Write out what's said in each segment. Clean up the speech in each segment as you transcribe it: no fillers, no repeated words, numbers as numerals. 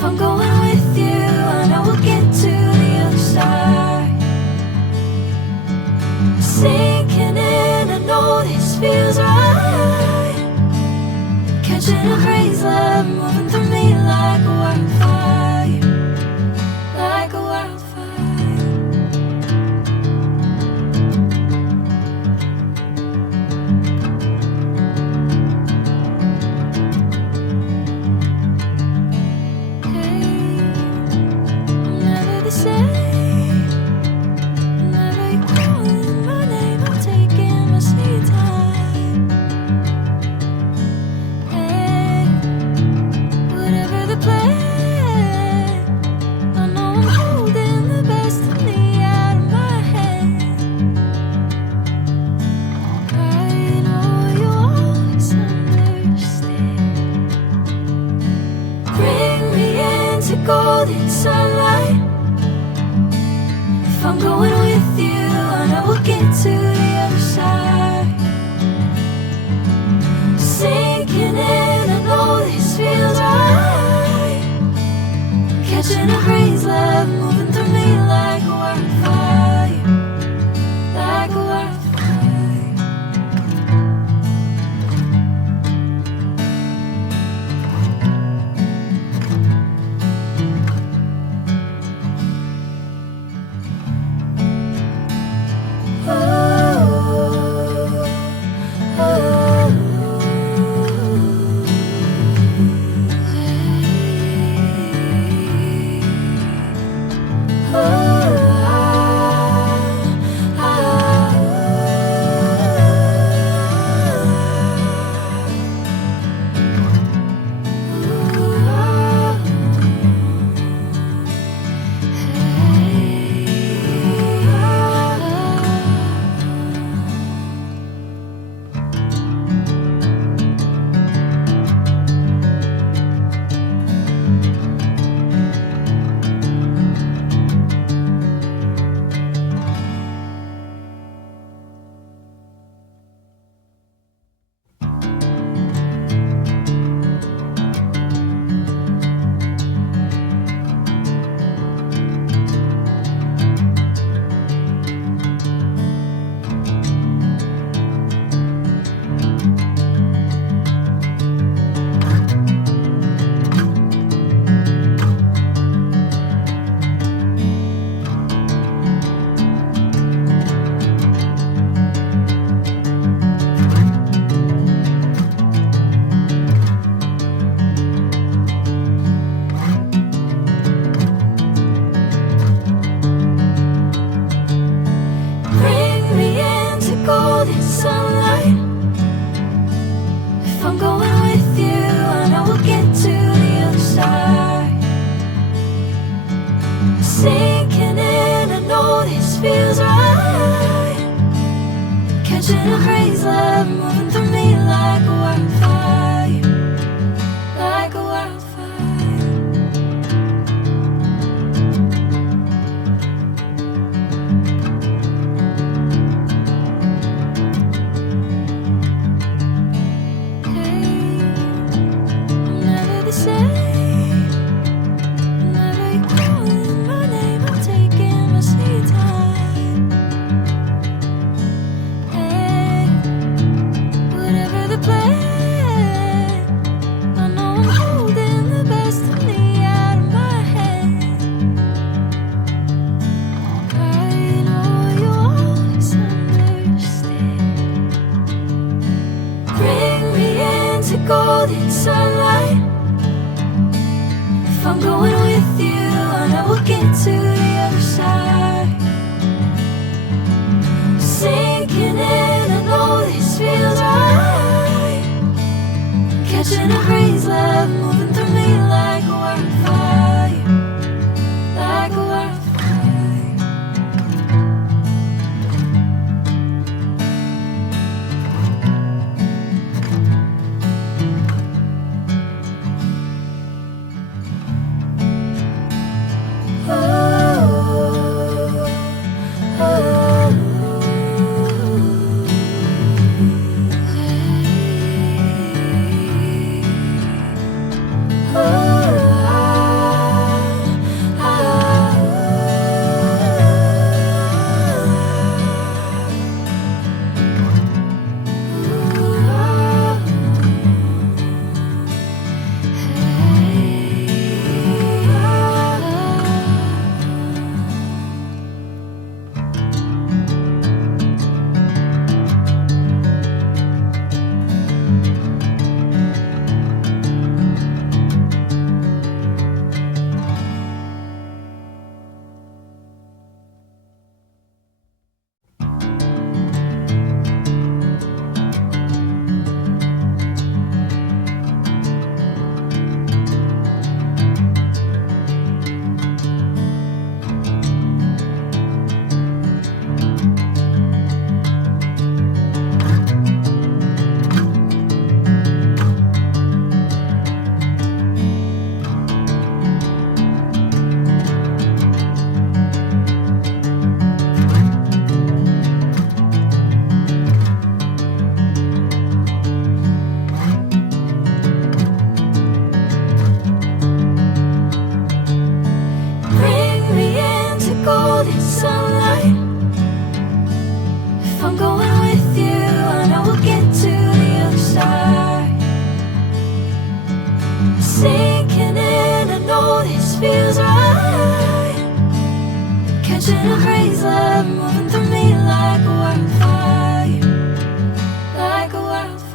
If I'm going with you, I know we'll get to the other side. Sinking in, I know this feels right. Catching a crazy love, moving through me like a wildfire, like a wildfire. Golden sunlight. If I'm going with you, I know we'll get to the other side. Sinking in, I know this feels right. Catching a crazy love, moving through me like a wildfire, like a wildfire. Sinking in, I know this feels right. Catching a crazy love, moving through me like a wildfire, like a wildfire. Hey, I'm never the same. Golden sunlight. If I'm going with you, I know we'll get to the other side. Sinking in, I know this feels right. Catching a crazy love, moving through me like a wildfire, like a wildfire. sinking in. I know this feels right. Catching a breeze, love moving through me like a wildfire, like a wildfire.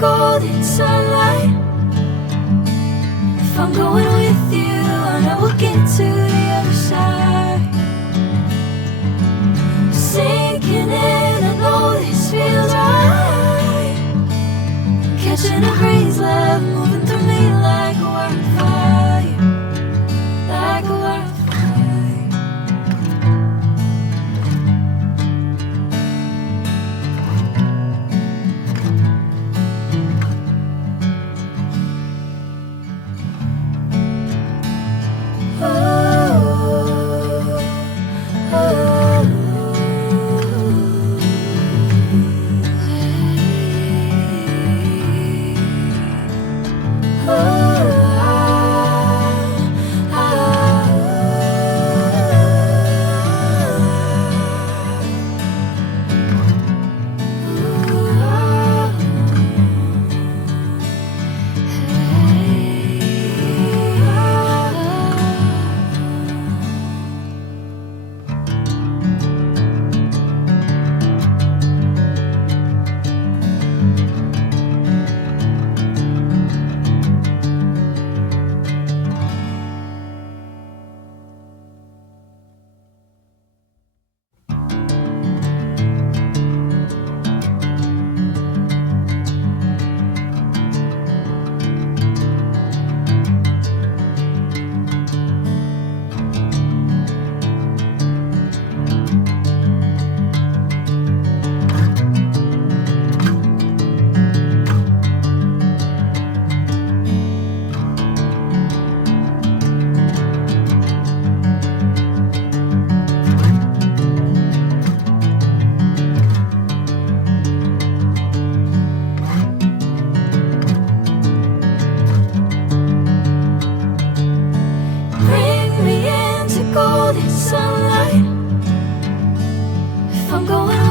Golden sunlight. If I'm going with you, I know we'll get to the other side. Sinking in, I know this feels right. Catching a breeze, love moving through me like a wildfire, like a wildfire. Golden sunlight. If I'm going